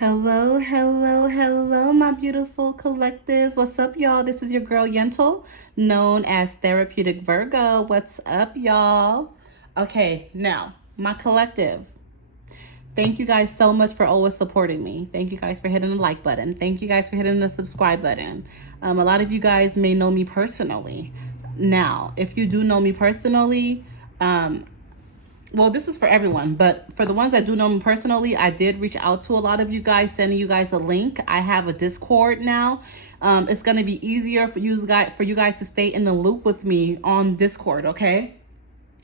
Hello, hello, hello, my beautiful collectives. What's up, y'all? This is your girl Yentel, known as Therapeutic Virgo. What's up, y'all? Okay, now, my collective. Thank you guys so much for always supporting me. Thank you guys for hitting the like button. Thank you guys for hitting the subscribe button. A lot of you guys may know me personally. Now, if you do know me personally, well, this is for everyone, but for the ones that do know me personally, I did reach out to a lot of you guys, sending you guys a link. I have a Discord now. It's going to be easier for you guys to stay in the loop with me on Discord, okay?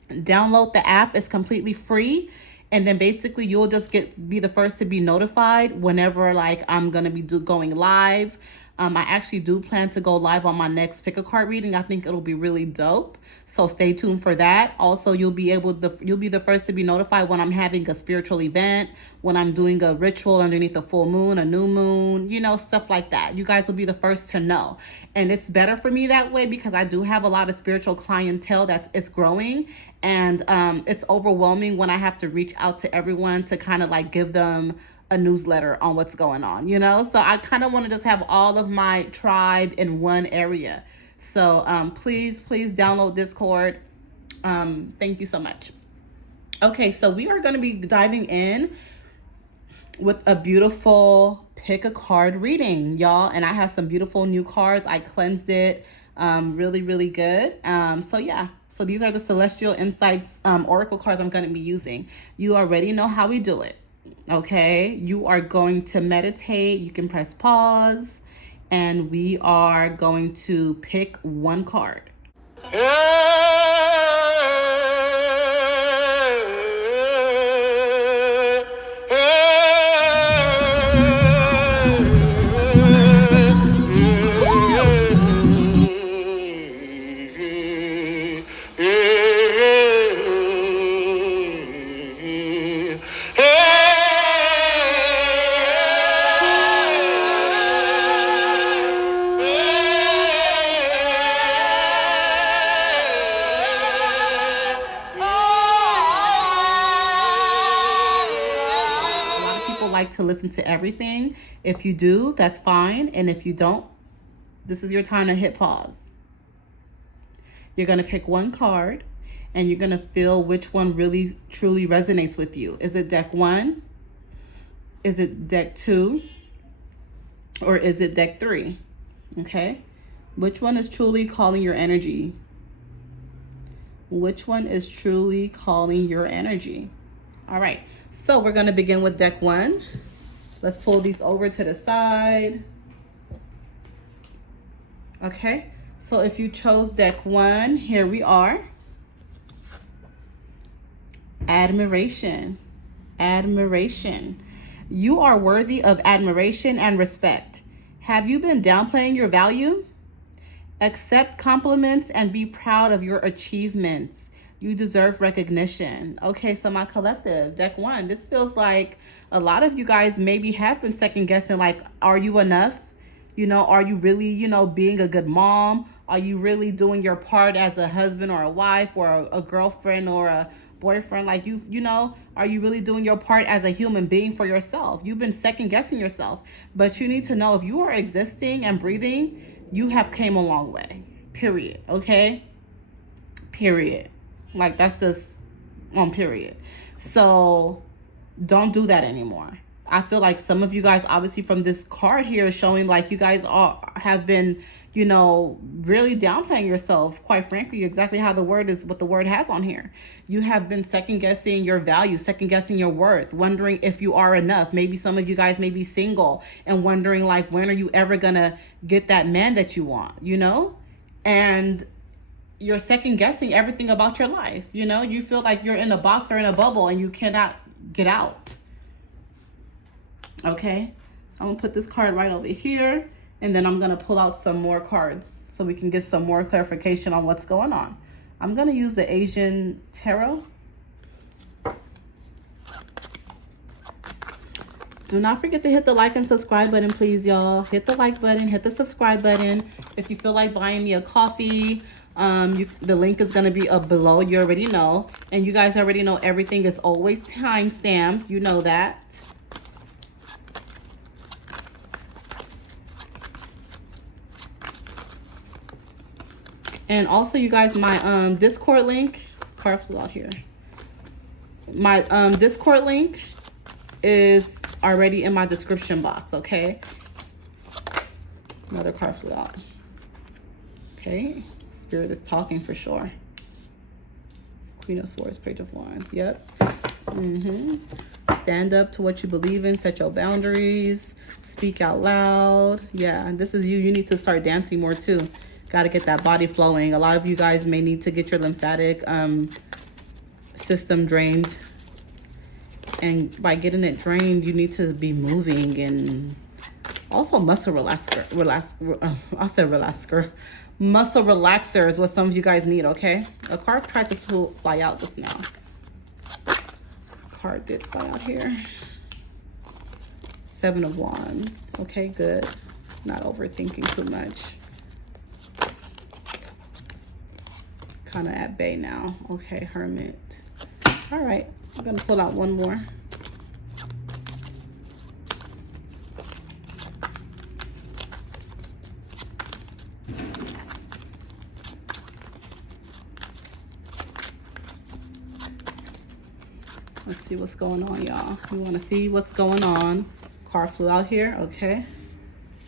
Download the app. It's completely free. And then basically you'll just be the first to be notified whenever like I'm going to be going live. I actually do plan to go live on my next pick a card reading. I think it'll be really dope. So stay tuned for that. Also, you'll be the first to be notified when I'm having a spiritual event, when I'm doing a ritual underneath the full moon, a new moon, stuff like that. You guys will be the first to know. And it's better for me that way because I do have a lot of spiritual clientele it's growing. And it's overwhelming when I have to reach out to everyone to kind of like give them a newsletter on what's going on, So I kind of want to just have all of my tribe in one area. So please download Discord. Thank you so much. Okay, so we are going to be diving in with a beautiful pick a card reading, y'all. And I have some beautiful new cards. I cleansed it really good. So yeah. So these are the Celestial Insights Oracle cards I'm going to be using. You already know how we do it. Okay, you are going to meditate. You can press pause, and we are going to pick one card. Like to listen to everything. If you do, that's fine. And if you don't, this is your time to hit pause. You're going to pick one card and you're going to feel which one really truly resonates with you. Is it deck 1? Is it deck 2? Or is it deck 3? Okay. Which one is truly calling your energy? Which one is truly calling your energy? All right. So we're going to begin with deck 1. Let's pull these over to the side. Okay. So if you chose deck 1, here we are. Admiration. Admiration. You are worthy of admiration and respect. Have you been downplaying your value? Accept compliments and be proud of your achievements. You deserve recognition. Okay, so my collective, deck 1, this feels like a lot of you guys maybe have been second guessing, like, are you enough? Are you really, being a good mom? Are you really doing your part as a husband or a wife or a girlfriend or a boyfriend? Like, are you really doing your part as a human being for yourself? You've been second guessing yourself, but you need to know if you are existing and breathing, you have came a long way, period. Okay, period. Like, that's just on period. So don't do that anymore. I feel like some of you guys, obviously from this card here, is showing like you guys have been, really downplaying yourself, quite frankly, exactly how the word is, what the word has on here. You have been second guessing your value, second guessing your worth, wondering if you are enough. Maybe some of you guys may be single and wondering like, when are you ever gonna get that man that you want, And you're second guessing everything about your life. You feel like you're in a box or in a bubble and you cannot get out. Okay, I'm gonna put this card right over here, and then I'm gonna pull out some more cards so we can get some more clarification on what's going on. I'm gonna use the Asian Tarot. Do not forget to hit the like and subscribe button, please, y'all. Hit the like button, hit the subscribe button. If you feel like buying me a coffee, the link is going to be up below. You already know. And you guys already know everything is always time stamped. You know that. And also, you guys, my Discord link, card flew out here. My Discord link is already in my description box, okay? Another card flew out. Okay, Spirit is talking for sure. Queen of Swords, Page of Wands, yep. Stand up to what you believe in, set your boundaries, speak out loud. Yeah, and this is you. You need to start dancing more too. Got to get that body flowing. A lot of you guys may need to get your lymphatic system drained. And by getting it drained, you need to be moving, and also muscle relaxer. I said relaxer. Muscle relaxer is what some of you guys need, okay? A card tried to fly out just now. Card did fly out here. 7 of Wands. Okay, good. Not overthinking too much. Kind of at bay now. Okay, Hermit. All right, I'm gonna pull out one more. Let's see what's going on, y'all. We want to see what's going on. Card flew out here. Okay.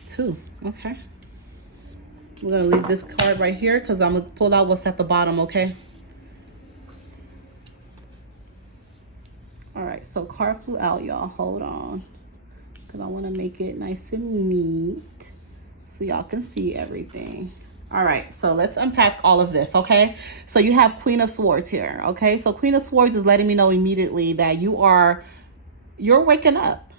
2. Okay. We're going to leave this card right here because I'm going to pull out what's at the bottom, okay? All right. So card flew out, y'all. Hold on. Because I want to make it nice and neat so y'all can see everything. All right, so let's unpack all of this, okay? So you have Queen of Swords here, okay? So Queen of Swords is letting me know immediately that you're waking up,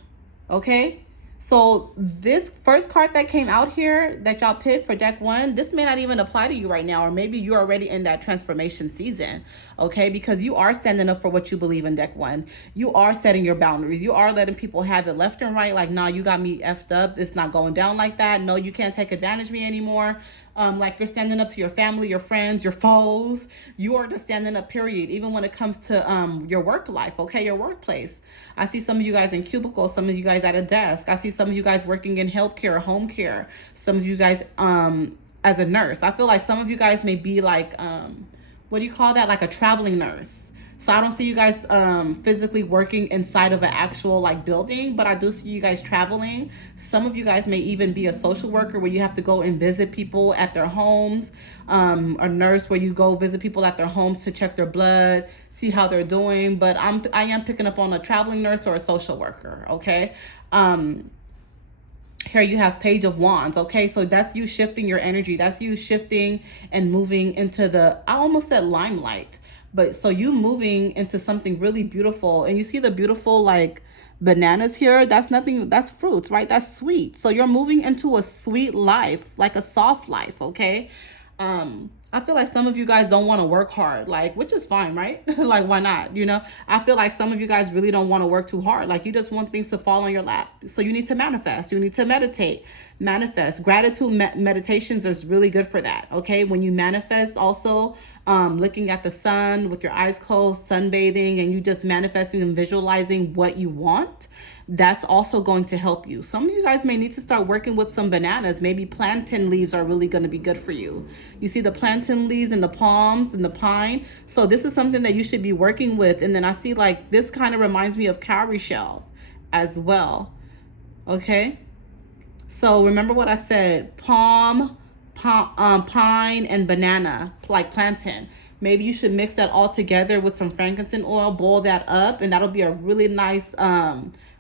okay? So this first card that came out here that y'all picked for deck 1, this may not even apply to you right now, or maybe you're already in that transformation season, okay? Because you are standing up for what you believe in deck 1. You are setting your boundaries. You are letting people have it left and right. Like, nah, you got me effed up. It's not going down like that. No, you can't take advantage of me anymore. Like you're standing up to your family, your friends, your foes. You are just standing up, period. Even when it comes to your work life, okay, your workplace. I see some of you guys in cubicles, some of you guys at a desk. I see some of you guys working in healthcare, home care. Some of you guys as a nurse. I feel like some of you guys may be like, what do you call that? Like a traveling nurse. So I don't see you guys physically working inside of an actual like building, but I do see you guys traveling. Some of you guys may even be a social worker where you have to go and visit people at their homes. A nurse where you go visit people at their homes to check their blood, see how they're doing. But I am picking up on a traveling nurse or a social worker, okay? Here you have Page of Wands, okay? So that's you shifting your energy. That's you shifting and moving into I almost said limelight. But so you moving into something really beautiful, and you see the beautiful like bananas here. That's nothing, that's fruits, right? That's sweet. So you're moving into a sweet life, like a soft life, okay? I feel like some of you guys don't want to work hard, like, which is fine, right? Like, why not? You know, I feel like some of you guys really don't want to work too hard. Like, you just want things to fall on your lap. So you need to manifest. You need to meditate, manifest. Gratitude meditations is really good for that. Okay. When you manifest, also, looking at the sun with your eyes closed, sunbathing, and you just manifesting and visualizing what you want, that's also going to help you. Some of you guys may need to start working with some bananas. Maybe plantain leaves are really going to be good for you. You see the plantain leaves and the palms and the pine. So this is something that you should be working with. And then I see like this kind of reminds me of cowrie shells as well. Okay. So remember what I said, pine and banana, like plantain. Maybe you should mix that all together with some frankincense oil, boil that up, and that'll be a really nice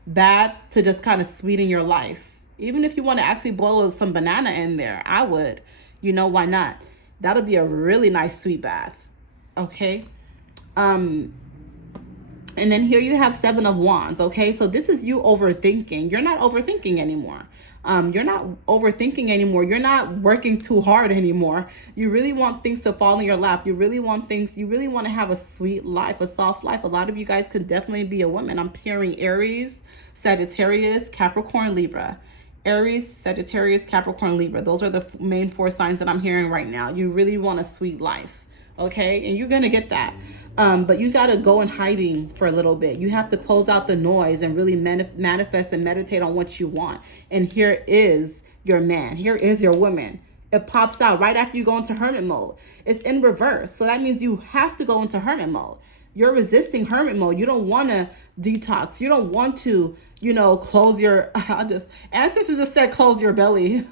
bath to just kind of sweeten your life. Even if you want to actually boil some banana in there, I would. You know, why not? That'll be a really nice sweet bath. Okay. And then here you have 7 of Wands. Okay. So this is you overthinking. You're not overthinking anymore. You're not overthinking anymore. You're not working too hard anymore. You really want things to fall in your lap. You really want to have a sweet life, a soft life. A lot of you guys could definitely be a woman. I'm pairing Aries, Sagittarius, Capricorn, Libra. Aries, Sagittarius, Capricorn, Libra. Those are the main 4 signs that I'm hearing right now. You really want a sweet life. Okay. And you're going to get that. But you got to go in hiding for a little bit. You have to close out the noise and really manifest and meditate on what you want. And here is your man. Here is your woman. It pops out right after you go into hermit mode. It's in reverse. So that means you have to go into hermit mode. You're resisting hermit mode. You don't want to detox. You don't want to, close your, ancestors just said close your belly.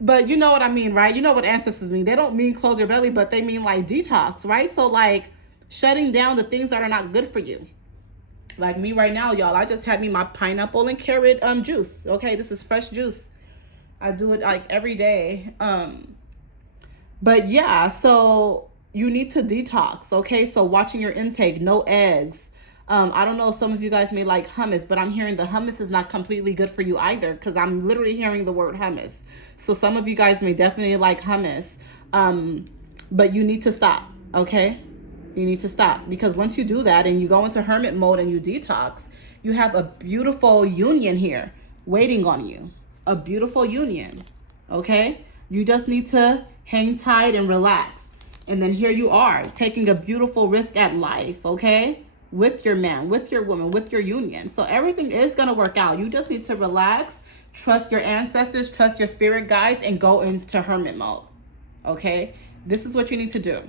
But you know what I mean, right? You know what ancestors mean. They don't mean close your belly, but they mean like detox, right? So like shutting down the things that are not good for you. Like me right now, y'all, I just had me my pineapple and carrot juice. Okay, this is fresh juice. I do it like every day. But yeah, so you need to detox, okay? So watching your intake, no eggs. I don't know if some of you guys may like hummus, but I'm hearing the hummus is not completely good for you either, because I'm literally hearing the word hummus. So some of you guys may definitely like hummus, but you need to stop, okay? You need to stop, because once you do that and you go into hermit mode and you detox, you have a beautiful union here waiting on you. A beautiful union, okay? You just need to hang tight and relax. And then here you are taking a beautiful risk at life, okay? With your man, with your woman, with your union. So everything is going to work out. You just need to relax, trust your ancestors, trust your spirit guides, and go into hermit mode, okay? This is what you need to do.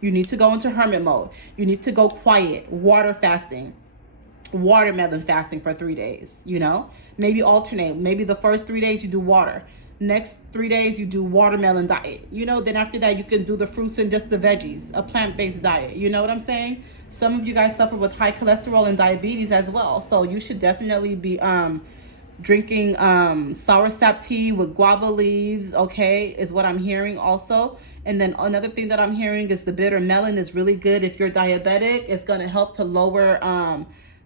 You need to go into hermit mode. You need to go quiet, water fasting, watermelon fasting for 3 days, maybe alternate. Maybe the first 3 days you do water, next 3 days you do watermelon diet, then after that you can do the fruits and just the veggies, a plant-based diet. You know what I'm saying? Some of you guys suffer with high cholesterol and diabetes as well, so you should definitely be drinking soursop tea with guava leaves, okay, is what I'm hearing also. And then another thing that I'm hearing is the bitter melon is really good if you're diabetic. It's going to help to lower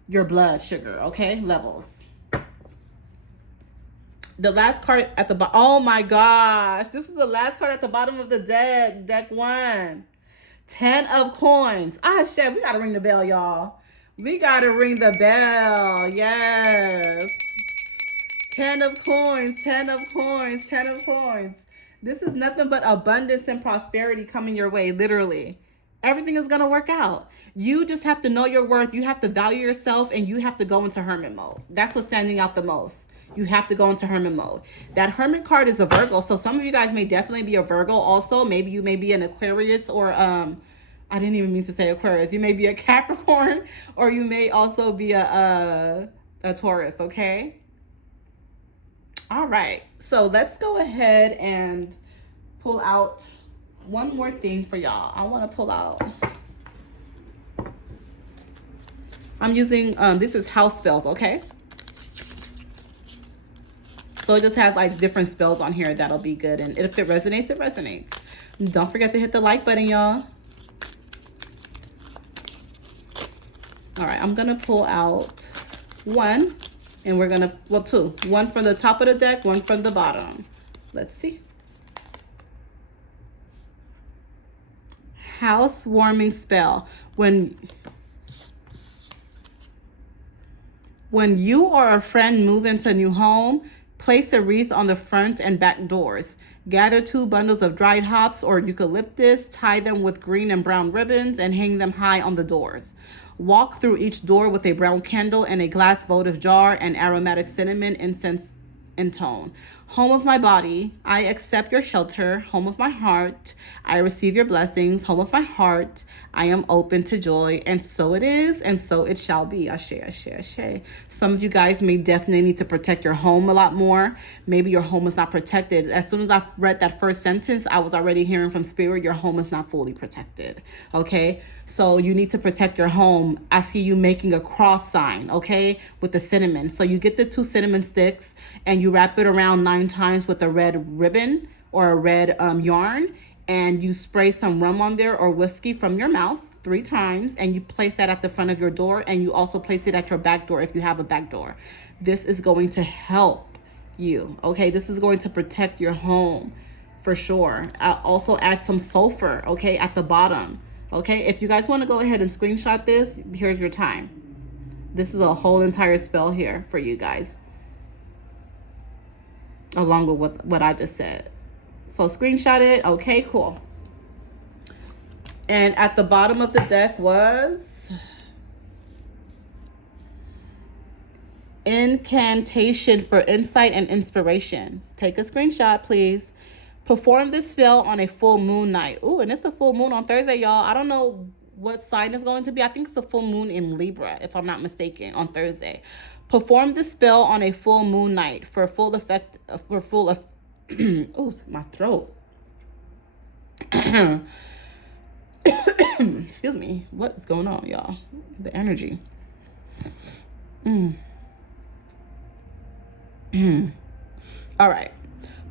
your blood sugar, okay, levels. The last card at the bottom. Oh my gosh, this is the last card at the bottom of the deck. Deck 1. 10 of coins. Ah, shit, we gotta ring the bell, y'all. We gotta ring the bell. Yes. 10 of coins, 10 of coins, 10 of coins. This is nothing but abundance and prosperity coming your way, literally. Everything is going to work out. You just have to know your worth. You have to value yourself, and you have to go into hermit mode. That's what's standing out the most. You have to go into hermit mode. That hermit card is a Virgo. So some of you guys may definitely be a Virgo also. Maybe you may be an Aquarius, or I didn't even mean to say Aquarius. You may be a Capricorn, or you may also be a Taurus, okay? All right. So let's go ahead and pull out one more thing for y'all. I want to pull out. I'm using, this is house spells, okay? So it just has like different spells on here that'll be good. And if it resonates, it resonates. Don't forget to hit the like button, y'all. All right, I'm going to pull out one. And we're going to, well, two. One from the top of the deck, one from the bottom. Let's see. Housewarming spell. When you or a friend move into a new home, place a wreath on the front and back doors. Gather 2 bundles of dried hops or eucalyptus, tie them with green and brown ribbons, and hang them high on the doors. Walk through each door with a brown candle and a glass votive jar and aromatic cinnamon incense in tone. Home of my body, I accept your shelter. Home of my heart, I receive your blessings. Home of my heart, I am open to joy. And so it is, and so it shall be. Ashe, ashe, ashe. Some of you guys may definitely need to protect your home a lot more. Maybe your home is not protected. As soon as I read that first sentence, I was already hearing from spirit, your home is not fully protected. Okay? So you need to protect your home. I see you making a cross sign, okay, with the cinnamon. So you get the 2 cinnamon sticks and you wrap it around 9 times with a red ribbon or a red yarn, and you spray some rum on there or whiskey from your mouth 3 times, and you place that at the front of your door, and you also place it at your back door if you have a back door. This is going to help you, okay? This is going to protect your home for sure. I'll also add some sulfur, okay, at the bottom. Okay, if you guys want to go ahead and screenshot this, here's your time. This is a whole entire spell here for you guys, along with what I just said. So screenshot it. Okay, cool. And at the bottom of the deck was Incantation for insight and inspiration. Take a screenshot, please. Perform this spell on a full moon night. Ooh, and it's a full moon on Thursday, y'all. I don't know what sign it's going to be. I think it's a full moon in Libra, if I'm not mistaken, on Thursday. Perform this spell on a full moon night for full effect. Oh, my throat. Excuse me. What is going on, y'all? The energy. All right.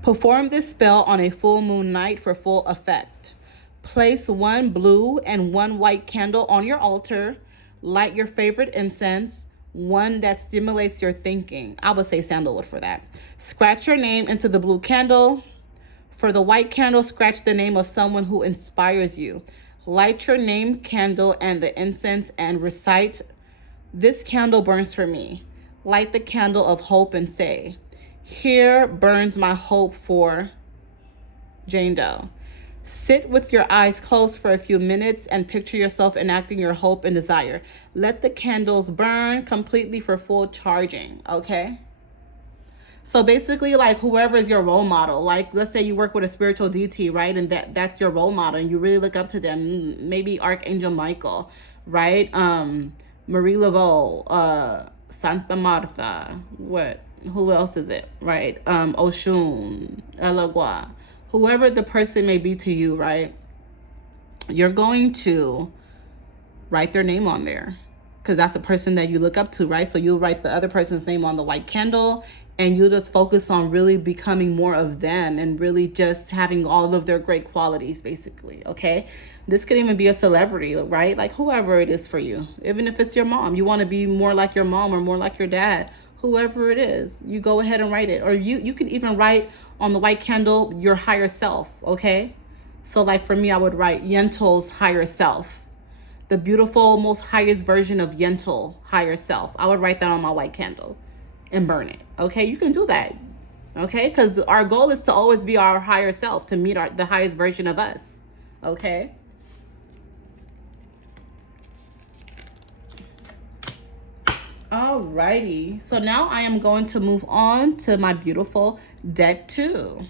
Perform this spell on a full moon night for full effect. Place one blue and one white candle on your altar. Light your favorite incense, one that stimulates your thinking. I would say sandalwood for that. Scratch your name into the blue candle. For the white candle, scratch the name of someone who inspires you. Light your name candle and the incense and recite, "This candle burns for me." Light the candle of hope and say, "Here burns my hope for Jane Doe." Sit with your eyes closed for a few minutes and picture yourself enacting your hope and desire. Let the candles burn completely for full charging, okay? So basically, like, whoever is your role model, like, let's say you work with a spiritual deity, right? And that's your role model and you really look up to them. Maybe Archangel Michael, right? Marie Laveau, Santa Martha, who else is it, right? Oshun, Elagua, whoever the person may be to you, right? You're going to write their name on there because that's the person that you look up to, right? So you'll write the other person's name on the white candle and you just focus on really becoming more of them and really just having all of their great qualities, basically, okay? This could even be a celebrity, right? Like whoever it is for you. Even if it's your mom, you want to be more like your mom or more like your dad, whoever it is, you go ahead and write it. Or you can even write on the white candle your higher self, okay? So like for me, I would write Yentl's higher self. The beautiful, most highest version of Yentl, higher self. I would write that on my white candle and burn it. Okay, you can do that. Okay, because our goal is to always be our higher self, to meet the highest version of us. Okay. Alrighty, so now I am going to move on to my beautiful deck 2.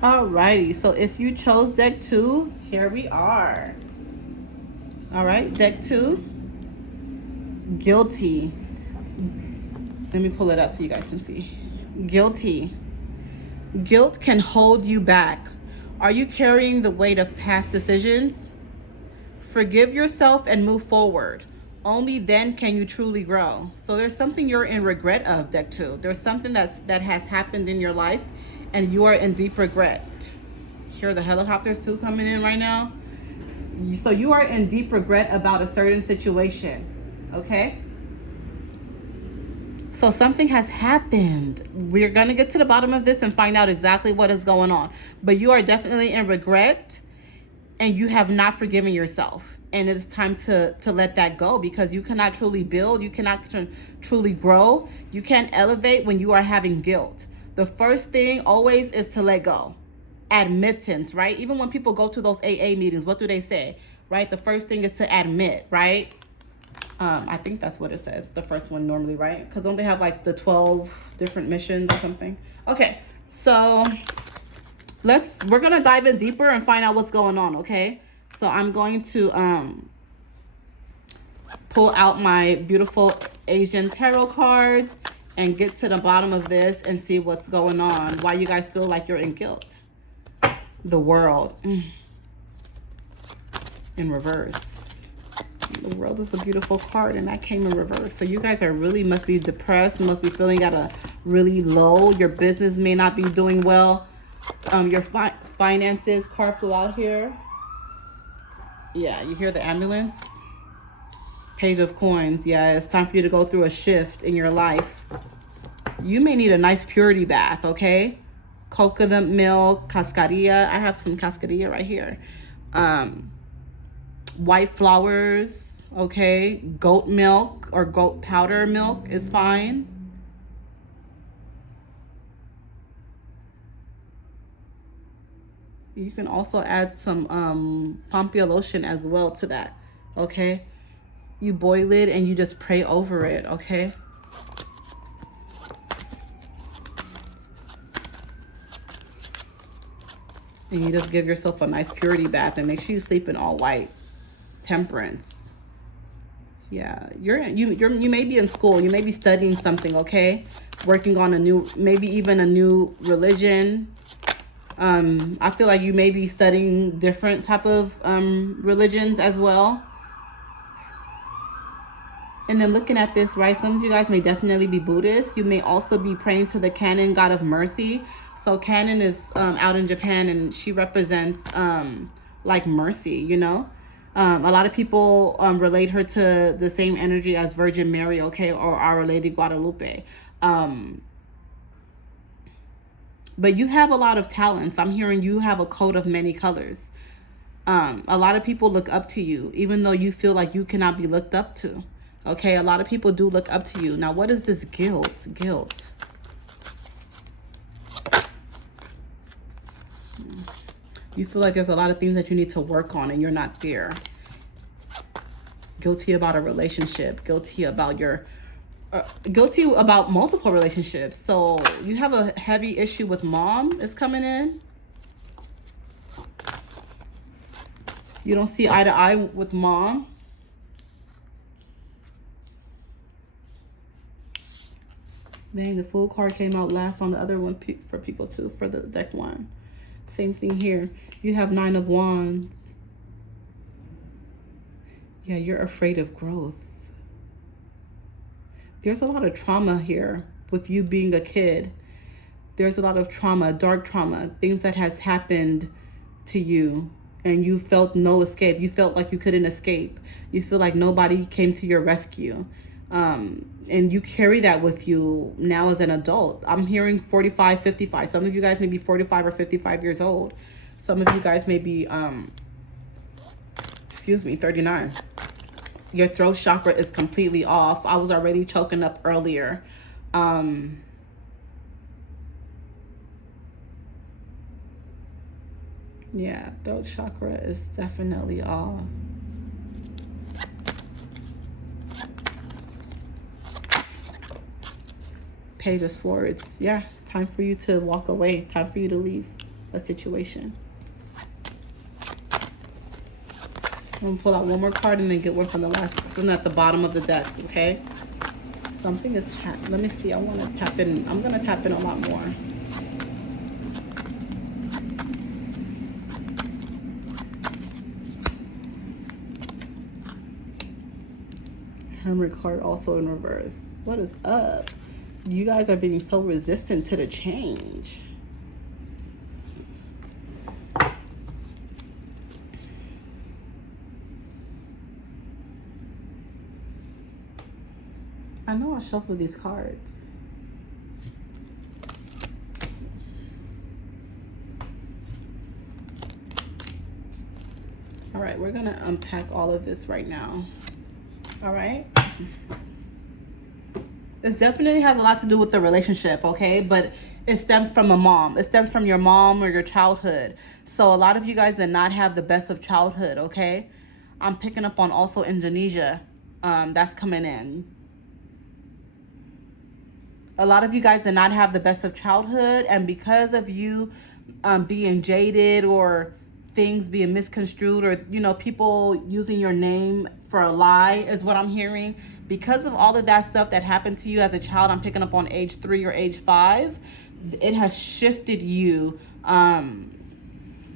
Alrighty, so if you chose deck 2, here we are. All right, deck 2, guilty. Let me pull it up so you guys can see. Guilty. Guilt can hold you back. Are you carrying the weight of past decisions? Forgive yourself and move forward. Only then can you truly grow. So there's something you're in regret of, deck 2. There's something that has happened in your life and you are in deep regret. Here are the helicopters too coming in right now. So you are in deep regret about a certain situation, okay? So something has happened. We're going to get to the bottom of this and find out exactly what is going on. But you are definitely in regret and you have not forgiven yourself. And it is time to let that go because you cannot truly build. You cannot truly grow. You can't elevate when you are having guilt. The first thing always is to let go. Admittance, right? Even when people go to those AA meetings, what do they say, right? The first thing is to admit, right? I think that's what it says, the first one normally, right? Because don't they have like the 12 different missions or something? Okay, so we're gonna dive in deeper and find out what's going on, okay? So I'm going to pull out my beautiful Asian tarot cards and get to the bottom of this and see what's going on, why you guys feel like you're in guilt. The World in reverse. The World is a beautiful card and that came in reverse. So you guys must be depressed, must be feeling at a really low. Your business may not be doing well. Your finances, car flew out here. Yeah, you hear the ambulance? Page of Coins. Yeah, it's time for you to go through a shift in your life. You may need a nice purity bath, okay? Coconut milk, cascarilla. I have some cascarilla right here. White flowers, okay? Goat milk or goat powder milk is fine. You can also add some Pompia lotion as well to that, okay? You boil it and you just pray over it, okay? And you just give yourself a nice purity bath, and make sure you sleep in all white. Temperance. Yeah, you may be in school, you may be studying something, okay? Working on a new, maybe even a new religion. I feel like you may be studying different type of religions as well. And then looking at this, right, some of you guys may definitely be Buddhist. You may also be praying to the Kannon god of mercy. So Kannon is out in Japan, and she represents like mercy, you know. A lot of people relate her to the same energy as Virgin Mary, okay, or Our Lady Guadalupe. But you have a lot of talents. I'm hearing you have a coat of many colors. A lot of people look up to you, even though you feel like you cannot be looked up to. Okay, a lot of people do look up to you. Now, what is this guilt? Guilt. You feel like there's a lot of things that you need to work on and you're not there. Guilty about a relationship. Guilty about your... guilty about multiple relationships. So you have a heavy issue with mom is coming in. You don't see eye to eye with mom. Dang, the Fool card came out last on the other one for people too, for the deck one. Same thing here. You have 9 of Wands. Yeah, you're afraid of growth. There's a lot of trauma here with you being a kid. There's a lot of trauma, dark trauma, things that has happened to you, and you felt no escape. You felt like you couldn't escape. You feel like nobody came to your rescue. And you carry that with you now as an adult. I'm hearing 45, 55. Some of you guys may be 45 or 55 years old. Some of you guys may be, 39. Your throat chakra is completely off. I was already choking up earlier. Yeah, throat chakra is definitely off. Page of Swords. Yeah, time for you to walk away. Time for you to leave a situation. I'm gonna pull out one more card and then get one from the last one at the bottom of the deck, okay? Something is happening. Let me see. I want to tap in. I'm gonna tap in a lot more. Hermit card also in reverse. What is up? You guys are being so resistant to the change. I know I shuffled these cards. All right, we're gonna unpack all of this right now. All right. This definitely has a lot to do with the relationship, okay? But it stems from a mom. It stems from your mom or your childhood. So a lot of you guys did not have the best of childhood, okay? I'm picking up on also Indonesia. That's coming in. A lot of you guys did not have the best of childhood. And because of you being jaded or things being misconstrued, or, you know, people using your name for a lie is what I'm hearing. Because of all of that stuff that happened to you as a child, I'm picking up on age 3 or age 5, it has shifted you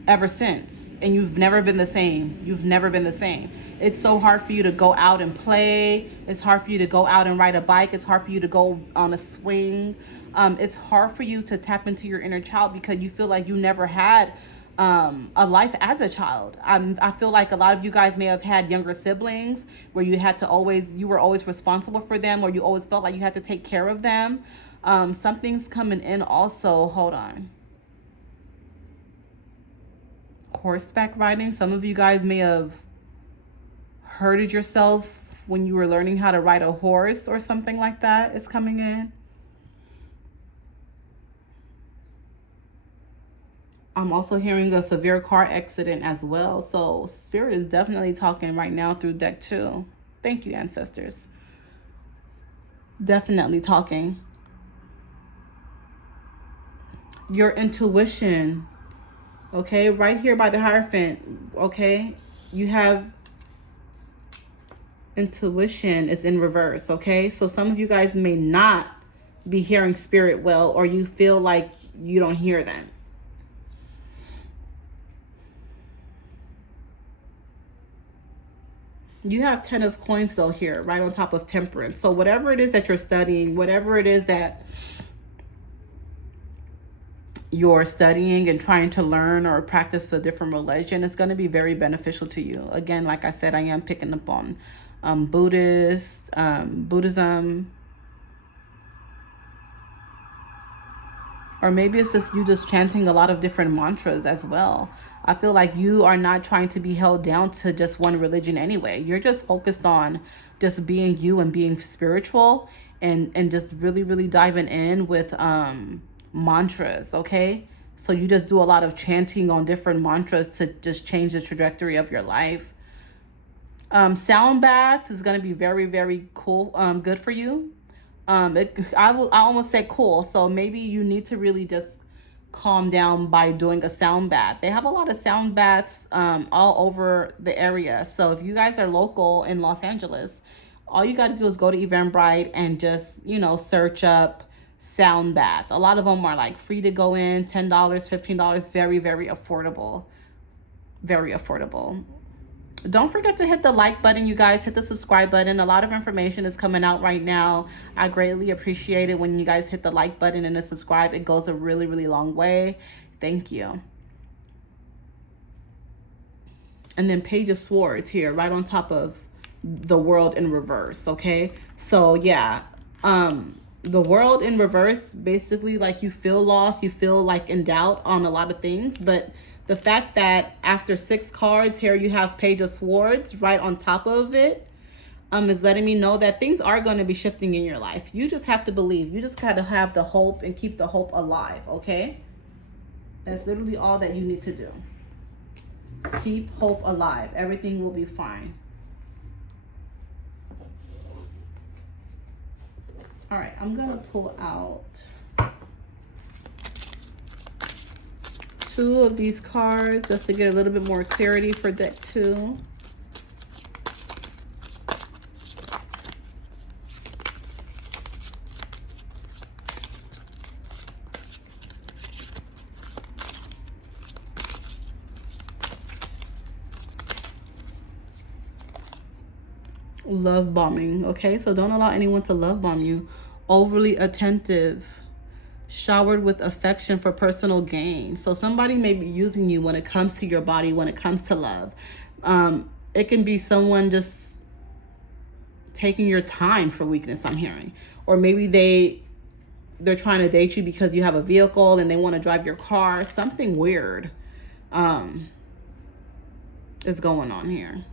ever since. And you've never been the same. You've never been the same. It's so hard for you to go out and play. It's hard for you to go out and ride a bike. It's hard for you to go on a swing. It's hard for you to tap into your inner child because you feel like you never had a life as a child. I feel like a lot of you guys may have had younger siblings where you were always responsible for them, or you always felt like you had to take care of them. Something's coming in also. Hold on. Horseback riding. Some of you guys may have hurted yourself when you were learning how to ride a horse or something like that is coming in. I'm also hearing a severe car accident as well. So Spirit is definitely talking right now through deck 2. Thank you, ancestors. Definitely talking. Your intuition. Okay, right here by the Hierophant, okay, you have intuition is in reverse, okay? So some of you guys may not be hearing spirit well, or you feel like you don't hear them. You have 10 of coins though here, right on top of temperance. So whatever it is that you're studying, whatever it is that you're studying and trying to learn or practice a different religion, is going to be very beneficial to you. Again, like I said, I am picking up on Buddhism, or maybe it's just you just chanting a lot of different mantras as well. I feel like you are not trying to be held down to just one religion anyway. You're just focused on just being you and being spiritual, and just really, really diving in with mantras, okay? So you just do a lot of chanting on different mantras to just change the trajectory of your life. Sound bath is going to be very, very cool, good for you. I almost said cool. So maybe you need to really just calm down by doing a sound bath. They have a lot of sound baths all over the area. So if you guys are local in Los Angeles, all you got to do is go to Eventbrite and just, search up sound bath. A lot of them are like free to go in, $10, $15, very, very affordable. Very affordable. Don't forget to hit the like button, you guys. Hit the subscribe button. A lot of information is coming out right now. I greatly appreciate it when you guys hit the like button and the subscribe. It goes a really, really long way. Thank you. And then Page of Swords here, right on top of the World in reverse, okay? So, yeah. The World in reverse, basically, like, you feel lost. You feel, like, in doubt on a lot of things, but the fact that after 6 cards here, you have Page of Swords right on top of it, is letting me know that things are going to be shifting in your life. You just have to believe. You just got to have the hope and keep the hope alive, okay? That's literally all that you need to do. Keep hope alive. Everything will be fine. All right, I'm going to pull out 2 of these cards just to get a little bit more clarity for deck 2. Love bombing, okay? So don't allow anyone to love bomb you. Overly attentive. Showered with affection for personal gain. So somebody may be using you when it comes to your body, when it comes to love. It can be someone just taking your time for weakness, I'm hearing. Or maybe they're trying to date you because you have a vehicle and they want to drive your car. Something weird is going on here.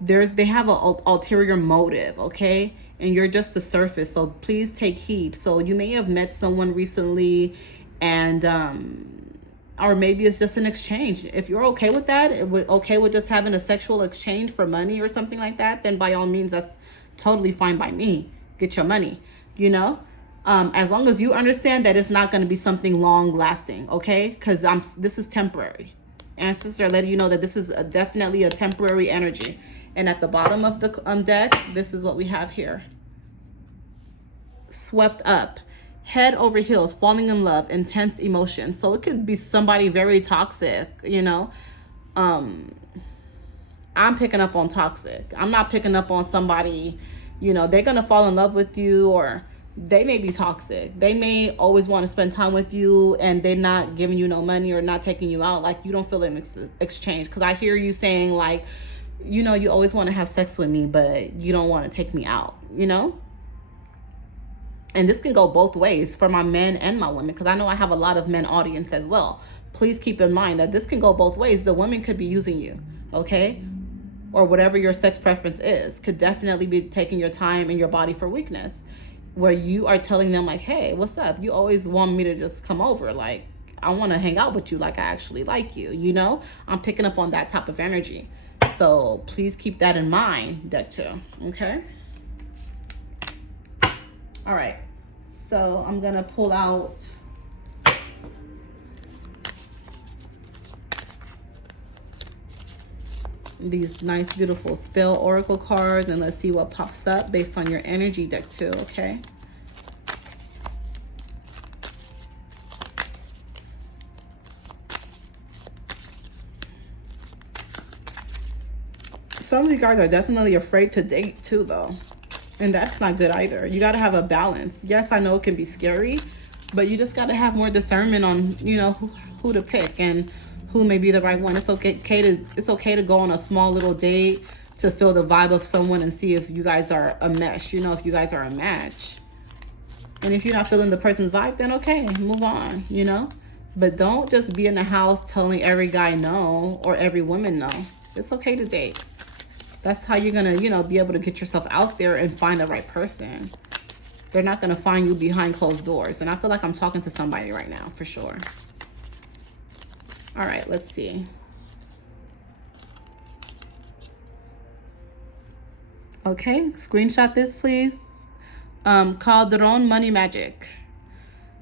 They have an ulterior motive, okay? And you're just the surface, so please take heed. So you may have met someone recently, and or maybe it's just an exchange. If you're okay with that, okay with just having a sexual exchange for money or something like that, then by all means, that's totally fine by me. Get your money, as long as you understand that it's not going to be something long lasting, okay? Because this is temporary. Ancestors are letting you know that this is definitely a temporary energy. And at the bottom of the deck, this is what we have here. Swept up. Head over heels, falling in love, intense emotion. So it could be somebody very toxic, I'm picking up on toxic. I'm not picking up on somebody, they're going to fall in love with you, or they may be toxic. They may always want to spend time with you and they're not giving you no money or not taking you out. Like, you don't feel an exchange. Because I hear you saying, like, you always want to have sex with me, but you don't want to take me out, And this can go both ways for my men and my women, because I know I have a lot of men audience as well. Please keep in mind that this can go both ways. The woman could be using you, okay? Or whatever your sex preference is, could definitely be taking your time and your body for weakness, where you are telling them, like, hey, what's up? You always want me to just come over. Like, I want to hang out with you like I actually like you, I'm picking up on that type of energy. So please keep that in mind, deck 2, okay? All right, so I'm going to pull out these nice, beautiful spell oracle cards, and let's see what pops up based on your energy deck too, okay? Some of you guys are definitely afraid to date too, though. And that's not good either. You got to have a balance. Yes, I know it can be scary, but you just got to have more discernment on, you know, who to pick and who may be the right one. It's okay to go on a small little date to feel the vibe of someone and see if you guys are a mesh, you know, if you guys are a match. And if you're not feeling the person's vibe, then okay, move on, you know? But don't just be in the house telling every guy no or every woman no. It's okay to date. That's how you're going to, you know, be able to get yourself out there and find the right person. They're not going to find you behind closed doors. And I feel like I'm talking to somebody right now, for sure. All right, let's see. Okay, screenshot this, please. Calderon Money Magic.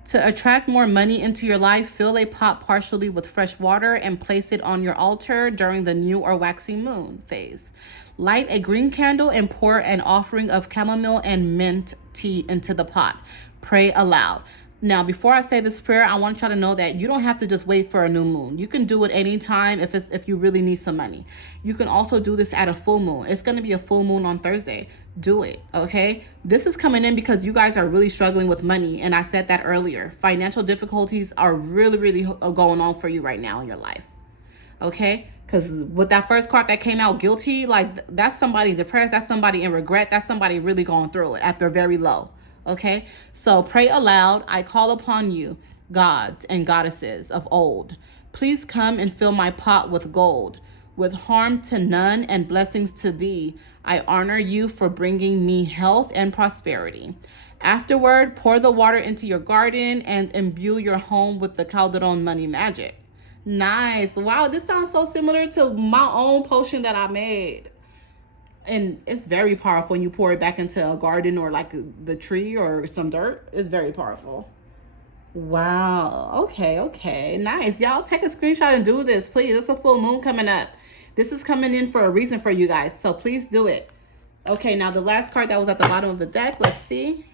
To attract more money into your life, fill a pot partially with fresh water and place it on your altar during the new or waxing moon phase. Light a green candle and pour an offering of chamomile and mint tea into the pot. Pray aloud. Now, before I say this prayer, I want y'all to know that you don't have to just wait for a new moon. You can do it anytime if you really need some money. You can also do this at a full moon. It's going to be a full moon on Thursday. Do it, okay? This is coming in because you guys are really struggling with money, and I said that earlier. Financial difficulties are really going on for you right now in your life, okay? Because with that first card that came out, guilty, like that's somebody depressed, that's somebody in regret, that's somebody really going through it at their very low. Okay, so pray aloud. I call upon you, gods and goddesses of old. Please come and fill my pot with gold. With harm to none and blessings to thee, I honor you for bringing me health and prosperity. Afterward, pour the water into your garden and imbue your home with the Calderon money magic. Nice. Wow, this sounds so similar to my own potion that I made. And it's very powerful when you pour it back into a garden or like the tree or some dirt. It's very powerful. Wow. Okay. Nice. Y'all take a screenshot and do this, please. It's a full moon coming up. This is coming in for a reason for you guys. So please do it. Okay, now the last card that was at the bottom of the deck. Let's see.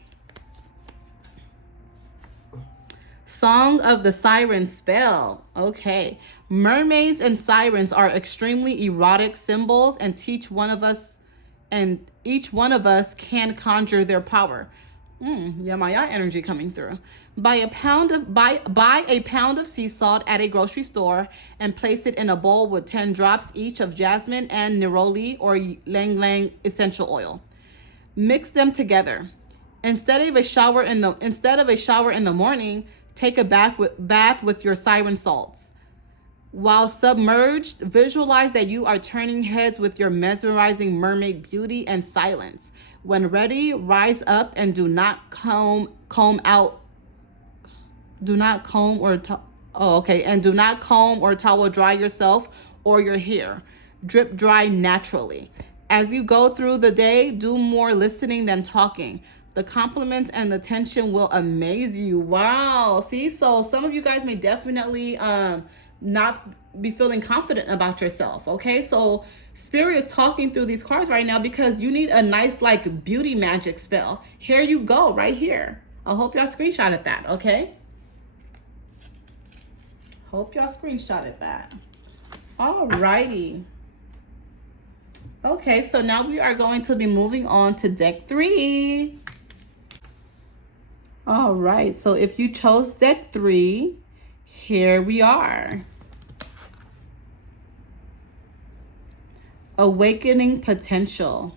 Song of the Siren Spell. Okay. Mermaids and sirens are extremely erotic symbols and each one of us can conjure their power. Yamaya energy coming through. Buy a pound of sea salt at a grocery store and place it in a bowl with 10 drops each of jasmine and neroli or ylang ylang essential oil. Mix them together. Instead of a shower in the morning, take a bath with your siren salts. While submerged, visualize that you are turning heads with your mesmerizing mermaid beauty and silence. When ready, rise up and do not comb or towel dry yourself or your hair. Drip dry naturally. As you go through the day, do more listening than talking. The compliments and the tension will amaze you. Wow. See, so some of you guys may definitely not be feeling confident about yourself. Okay, so Spirit is talking through these cards right now because you need a nice like beauty magic spell. Here you go, right here. I hope y'all screenshotted that. Okay, hope y'all screenshotted that. Alrighty. Okay, so now we are going to be moving on to deck 3. All right, so if you chose deck 3, here we are. Awakening potential.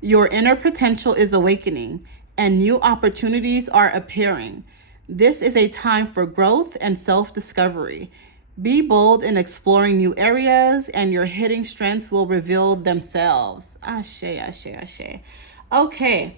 Your inner potential is awakening and new opportunities are appearing. This is a time for growth and self-discovery. Be bold in exploring new areas and your hidden strengths will reveal themselves. Ashe, ashe, ashe. Okay.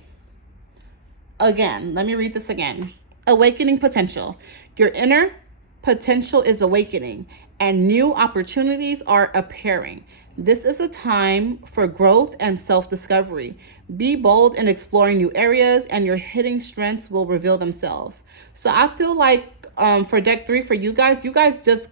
Again, let me read this again. Awakening potential. Your inner potential is awakening and new opportunities are appearing. This is a time for growth and self-discovery. Be bold in exploring new areas and your hidden strengths will reveal themselves. So I feel like for deck 3 for you guys just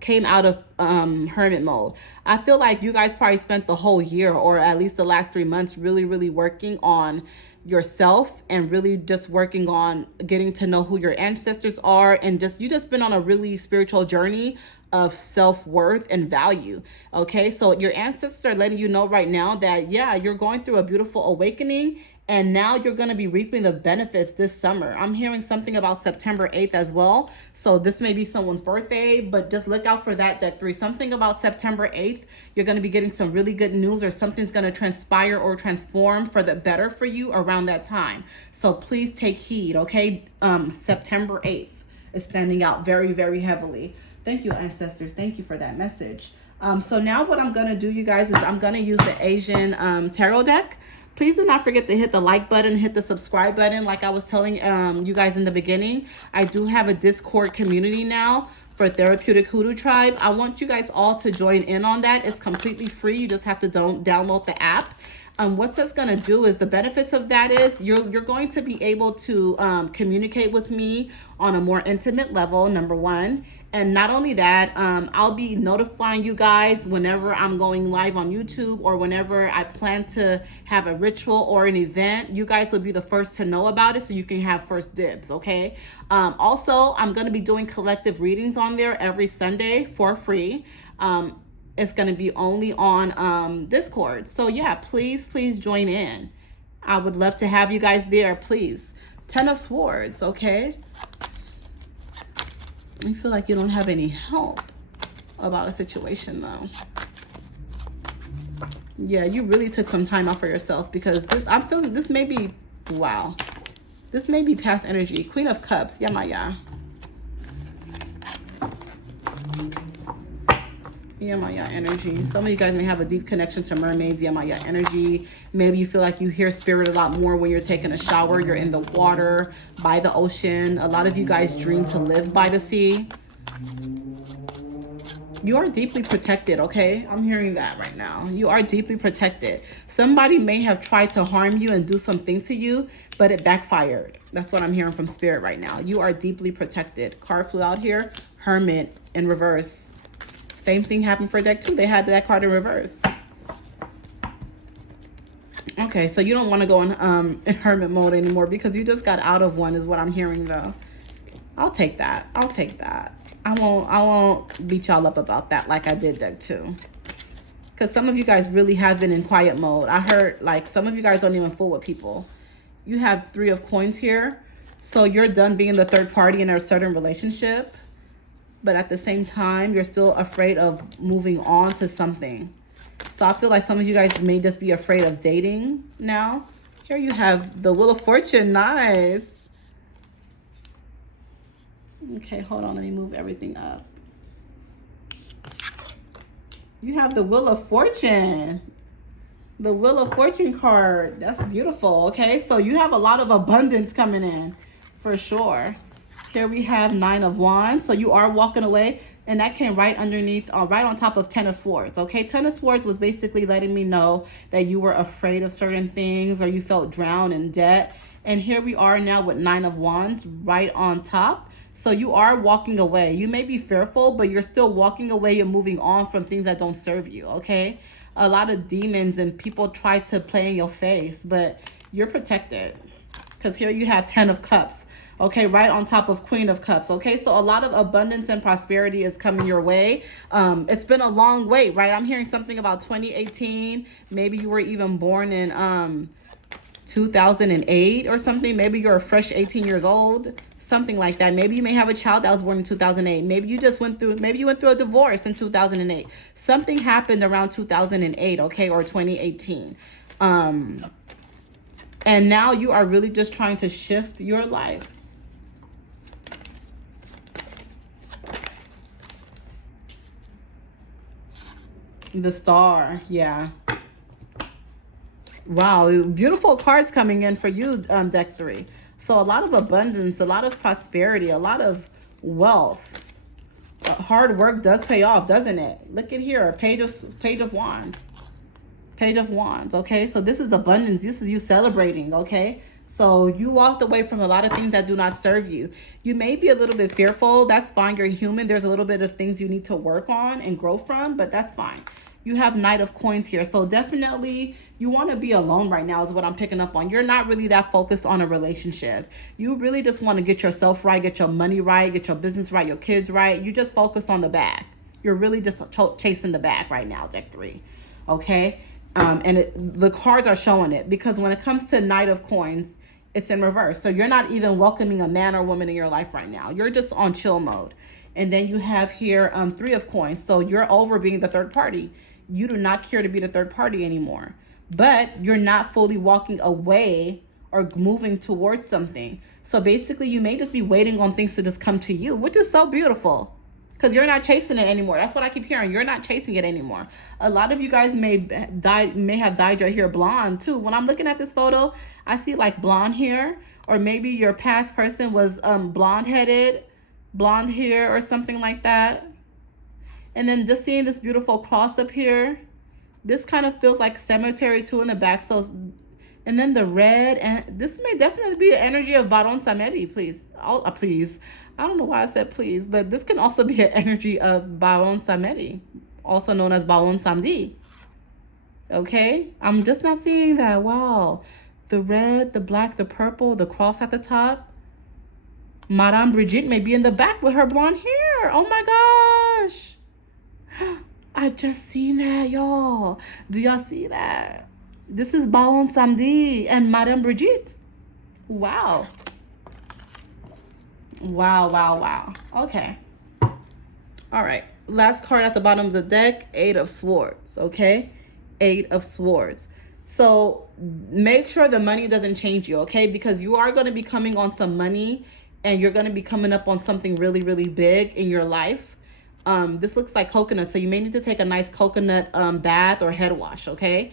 came out of hermit mode. I feel like you guys probably spent the whole year, or at least the last 3 months, really working on yourself and really just working on getting to know who your ancestors are, and you just been on a really spiritual journey of self-worth and value. Okay, so your ancestors are letting you know right now that, yeah, you're going through a beautiful awakening, and now you're going to be reaping the benefits this summer. I'm hearing something about September 8th as well. So this may be someone's birthday, but just look out for that, deck 3. Something about September 8th. You're going to be getting some really good news, or something's going to transpire or transform for the better for you around that time. So please take heed, okay? September 8th is standing out very heavily. Thank you, ancestors. Thank you for that message. So now what I'm going to do, you guys, is I'm going to use the Asian tarot deck. Please do not forget to hit the like button, hit the subscribe button. Like I was telling you guys in the beginning, I do have a Discord community now for Therapeutic Hoodoo Tribe. I want you guys all to join in on that. It's completely free. You just have to download the app. What that's going to do is, the benefits of that is you're going to be able to communicate with me on a more intimate level, number one. And not only that, I'll be notifying you guys whenever I'm going live on YouTube, or whenever I plan to have a ritual or an event. You guys will be the first to know about it, so you can have first dibs, okay? Also, I'm going to be doing collective readings on there every Sunday for free. It's going to be only on Discord. So yeah, please join in. I would love to have you guys there, please. 10 of Swords, okay? You feel like you don't have any help about a situation, though. Yeah, you really took some time out for yourself, because I'm feeling this may be, wow. This may be past energy. Queen of Cups, Yamaya. Yamaya energy. Some of you guys may have a deep connection to mermaids. Yamaya energy. Maybe you feel like you hear spirit a lot more when you're taking a shower. You're in the water, by the ocean. A lot of you guys dream to live by the sea. You are deeply protected, okay? I'm hearing that right now. You are deeply protected. Somebody may have tried to harm you and do some things to you, but it backfired. That's what I'm hearing from spirit right now. You are deeply protected. Card flew out here. Hermit in reverse. Same thing happened for deck 2. They had that card in reverse. Okay, so you don't want to go in hermit mode anymore, because you just got out of one, is what I'm hearing, though. I'll take that. I'll take that. I won't beat y'all up about that like I did deck 2. Because some of you guys really have been in quiet mode. I heard, like, some of you guys don't even fool with people. You have 3 of Coins here. So you're done being the third party in a certain relationship. But at the same time, you're still afraid of moving on to something. So I feel like some of you guys may just be afraid of dating now. Here you have the Wheel of Fortune. Nice. Okay, hold on. Let me move everything up. You have the Wheel of Fortune. The Wheel of Fortune card. That's beautiful. Okay, so you have a lot of abundance coming in, for sure. Here we have 9 of Wands. So you are walking away, and that came right underneath, right on top of 10 of Swords. Okay, 10 of Swords was basically letting me know that you were afraid of certain things, or you felt drowned in debt. And here we are now with 9 of Wands right on top. So you are walking away. You may be fearful, but you're still walking away and moving on from things that don't serve you, okay? A lot of demons and people try to play in your face, but you're protected. Because here you have 10 of Cups. Okay, right on top of Queen of Cups. Okay, so a lot of abundance and prosperity is coming your way. It's been a long wait, right? I'm hearing something about 2018. Maybe you were even born in 2008 or something. Maybe you're a fresh 18 years old, something like that. Maybe you may have a child that was born in 2008. Maybe you just went through a divorce in 2008. Something happened around 2008, okay, or 2018. And now you are really just trying to shift your life. The Star, yeah. Wow, beautiful cards coming in for you, deck 3. So a lot of abundance, a lot of prosperity, a lot of wealth. Hard work does pay off, doesn't it? Look at here, Page of Wands. Page of Wands, okay? So this is abundance. This is you celebrating, okay? So you walked away from a lot of things that do not serve you. You may be a little bit fearful. That's fine. You're human. There's a little bit of things you need to work on and grow from, but that's fine. You have Knight of Coins here. So definitely you want to be alone right now is what I'm picking up on. You're not really that focused on a relationship. You really just want to get yourself right, get your money right, get your business right, your kids right. You just focus on the bag. You're really just chasing the bag right now, deck 3. Okay? The cards are showing it, because when it comes to Knight of Coins, it's in reverse. So you're not even welcoming a man or woman in your life right now. You're just on chill mode. And then you have here 3 of Coins. So you're over being the third party. You do not care to be the third party anymore. But you're not fully walking away or moving towards something. So basically you may just be waiting on things to just come to you, which is so beautiful. Because you're not chasing it anymore. That's what I keep hearing. You're not chasing it anymore. A lot of you guys may have dyed your hair blonde too. When I'm looking at this photo, I see like blonde hair, or maybe your past person was blonde headed, blonde hair or something like that. And then just seeing this beautiful cross up here, this kind of feels like cemetery too in the back. So, and then the red, and this may definitely be an energy of Baron Samedi, please. Please. I don't know why I said please, but this can also be an energy of Baron Samedi, also known as Baron Samedi. Okay? I'm just not seeing that. Wow. The red, the black, the purple, the cross at the top. Madame Brigitte may be in the back with her blonde hair. Oh my gosh. I just seen that, y'all. Do y'all see that? This is Baron Samedi and Madame Brigitte. Wow. Wow, wow, wow. Okay. All right. Last card at the bottom of the deck, 8 of Swords, okay? 8 of Swords. So make sure the money doesn't change you, okay? Because you are going to be coming on some money, and you're going to be coming up on something really, really big in your life. This looks like coconut, so you may need to take a nice coconut bath or head wash, okay?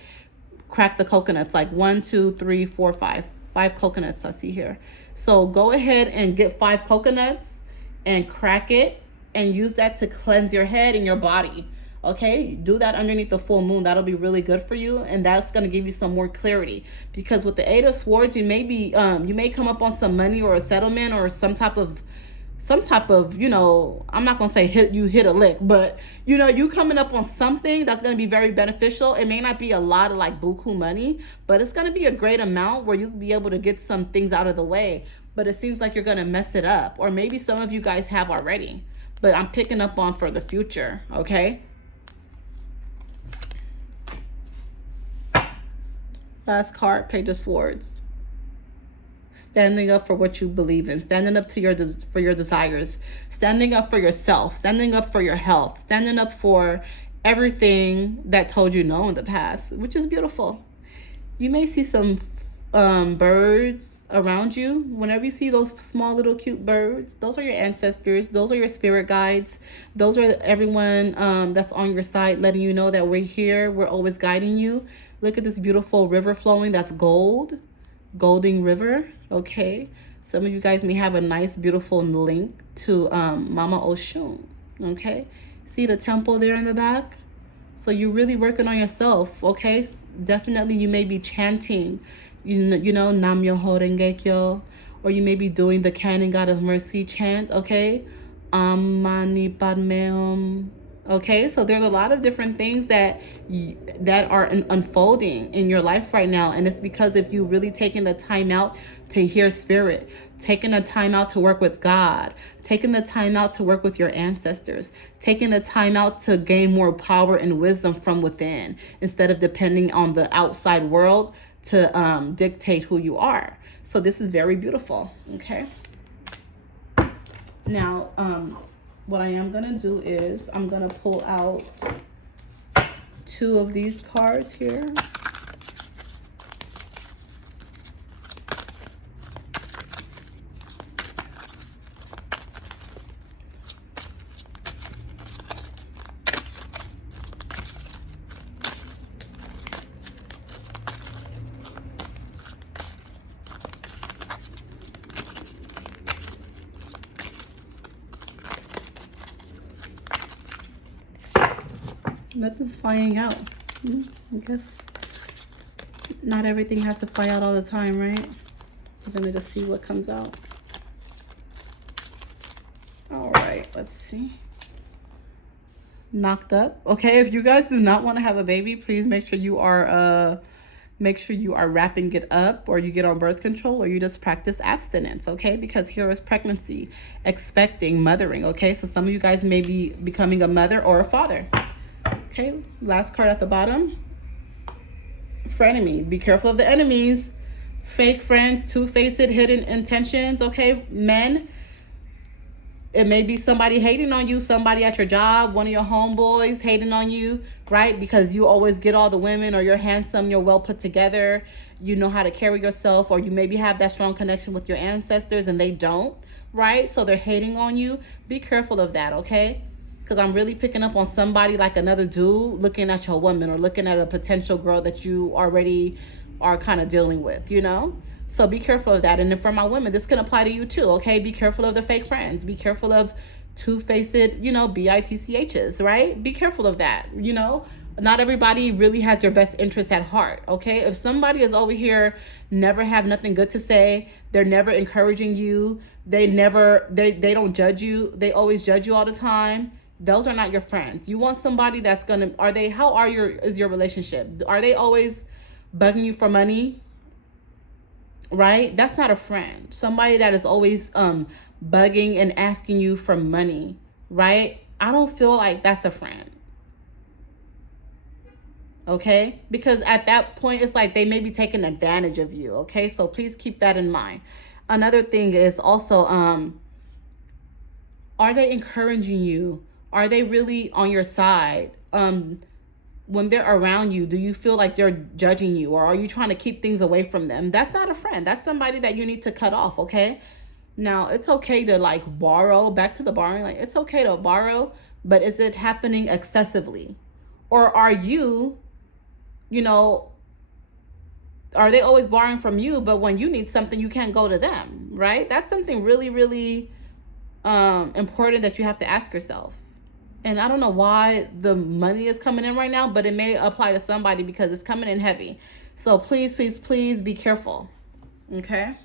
Crack the coconuts, like 1, 2, 3, 4, 5. 5 coconuts I see here. So go ahead and get 5 coconuts and crack it and use that to cleanse your head and your body. Okay, do that underneath the full moon. That'll be really good for you, and that's going to give you some more clarity. Because with the 8 of Swords, you may come up on some money or a settlement or some type of, you know, I'm not going to say hit a lick, but, you know, you coming up on something that's going to be very beneficial. It may not be a lot of like buku money, but it's going to be a great amount where you'll be able to get some things out of the way. But it seems like you're going to mess it up, or maybe some of you guys have already, but I'm picking up on for the future. Okay. Last card, Page of Swords. Standing up for what you believe in, standing up to for your desires, standing up for yourself, standing up for your health, standing up for everything that told you no in the past, which is beautiful. You may see some birds around you. Whenever you see those small little cute birds, those are your ancestors, those are your spirit guides, those are everyone that's on your side, letting you know that we're here, we're always guiding you. Look at this beautiful river flowing. That's Golding River. Okay, some of you guys may have a nice beautiful link to Mama Oshun. Okay, see the temple there in the back? So you're really working on yourself. Okay, definitely you may be chanting, you know, Nam Myoho Renge Kyo, or you may be doing the Canon God of Mercy chant. Okay, Mani Padme Hum. Okay, so there's a lot of different things that are unfolding in your life right now, and it's because if you really taking the time out to hear spirit, taking the time out to work with God, taking the time out to work with your ancestors, taking the time out to gain more power and wisdom from within, instead of depending on the outside world to dictate who you are. So this is very beautiful. Okay. Now, what I am going to do is I'm going to pull out 2 of these cards here. Nothing's flying out. I guess not everything has to fly out all the time, right? Let me just see what comes out. All right, let's see. Knocked up. Okay, if you guys do not want to have a baby, please make sure you are wrapping it up, or you get on birth control, or you just practice abstinence, okay? Because here is pregnancy, expecting, mothering, okay? So some of you guys may be becoming a mother or a father. Okay, last card at the bottom. Frenemy. Be careful of the enemies. Fake friends, two-faced, hidden intentions, okay? Men, it may be somebody hating on you, somebody at your job, one of your homeboys hating on you, right? Because you always get all the women, or you're handsome, you're well put together, you know how to carry yourself, or you maybe have that strong connection with your ancestors and they don't, right? So they're hating on you. Be careful of that, okay? Because I'm really picking up on somebody, like another dude looking at your woman, or looking at a potential girl that you already are kind of dealing with, you know? So be careful of that. And then for my women, this can apply to you too, okay? Be careful of the fake friends. Be careful of two-faced, you know, bitchs, right? Be careful of that, you know? Not everybody really has your best interest at heart, okay? If somebody is over here, never have nothing good to say, they're never encouraging you, they don't judge you, they always judge you all the time, those are not your friends. You want somebody that's gonna, is your relationship? Are they always bugging you for money? Right? That's not a friend. Somebody that is always bugging and asking you for money, right? I don't feel like that's a friend. Okay? Because at that point, it's like they may be taking advantage of you, okay? So please keep that in mind. Another thing is also, are they encouraging you? Are they really on your side? When they're around you, do you feel like they're judging you, or are you trying to keep things away from them? That's not a friend. That's somebody that you need to cut off, okay? Now, it's okay to like borrow, back to the borrowing, like it's okay to borrow, but is it happening excessively? Or are you, you know, are they always borrowing from you, but when you need something, you can't go to them, right? That's something really, really important that you have to ask yourself. And I don't know why the money is coming in right now, but it may apply to somebody because it's coming in heavy. So please, please, please be careful. Okay?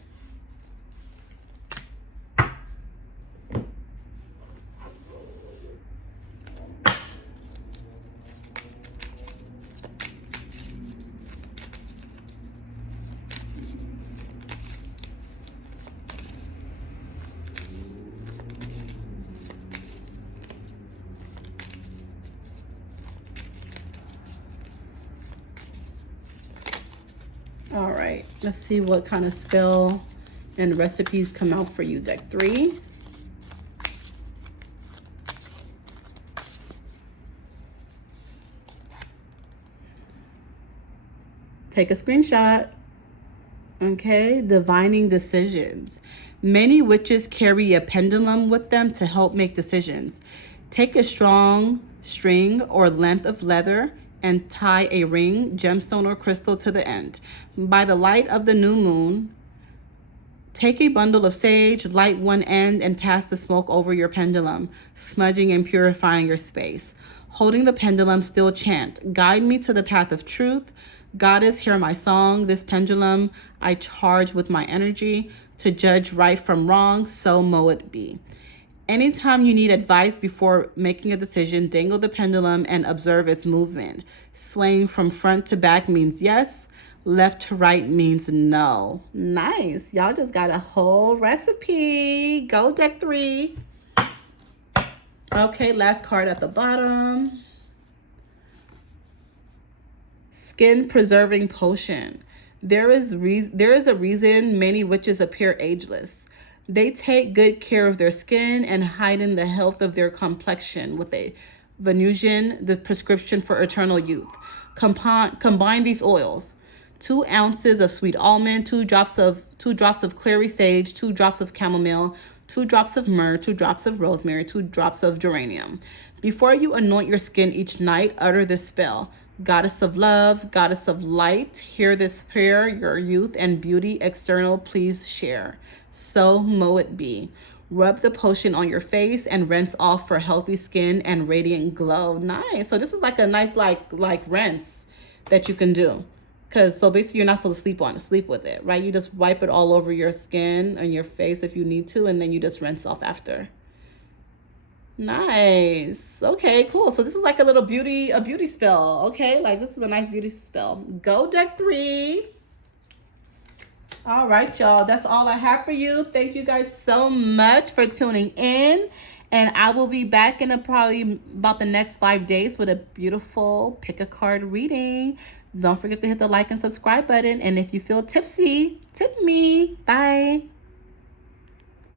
All right, let's see what kind of spell and recipes come out for you, deck 3. Take a screenshot. Okay, divining decisions. Many witches carry a pendulum with them to help make decisions. Take a strong string or length of leather and tie a ring, gemstone, or crystal to the end. By the light of the new moon, take a bundle of sage, light one end, and pass the smoke over your pendulum, smudging and purifying your space. Holding the pendulum, still chant, guide me to the path of truth. Goddess, hear my song. This pendulum I charge with my energy to judge right from wrong, so mo it be. Anytime you need advice before making a decision, dangle the pendulum and observe its movement. Swaying from front to back means yes. Left to right means no. Nice. Y'all just got a whole recipe. Go, deck 3. Okay, last card at the bottom. Skin preserving potion. There is a reason many witches appear ageless. They take good care of their skin and heighten the health of their complexion with a Venusian, the prescription for eternal youth. Combine these oils: 2 ounces of sweet almond, 2 drops of clary sage, 2 drops of chamomile, 2 drops of myrrh, 2 drops of rosemary, 2 drops of geranium. Before you anoint your skin each night, utter this spell: Goddess of love, goddess of light, hear this prayer, your youth and beauty external, please share. So mo it be. Rub the potion on your face and rinse off for healthy skin and radiant glow. Nice. So this is like a nice like rinse that you can do. Because so basically you're not supposed to sleep with it, right? You just wipe it all over your skin and your face if you need to, and then you just rinse off after. Nice. Okay, cool. So this is like a beauty spell. Okay, like this is a nice beauty spell. Go deck 3. All right, y'all. That's all I have for you. Thank you guys so much for tuning in. And I will be back in probably about the next 5 days with a beautiful pick a card reading. Don't forget to hit the like and subscribe button. And if you feel tipsy, tip me. Bye.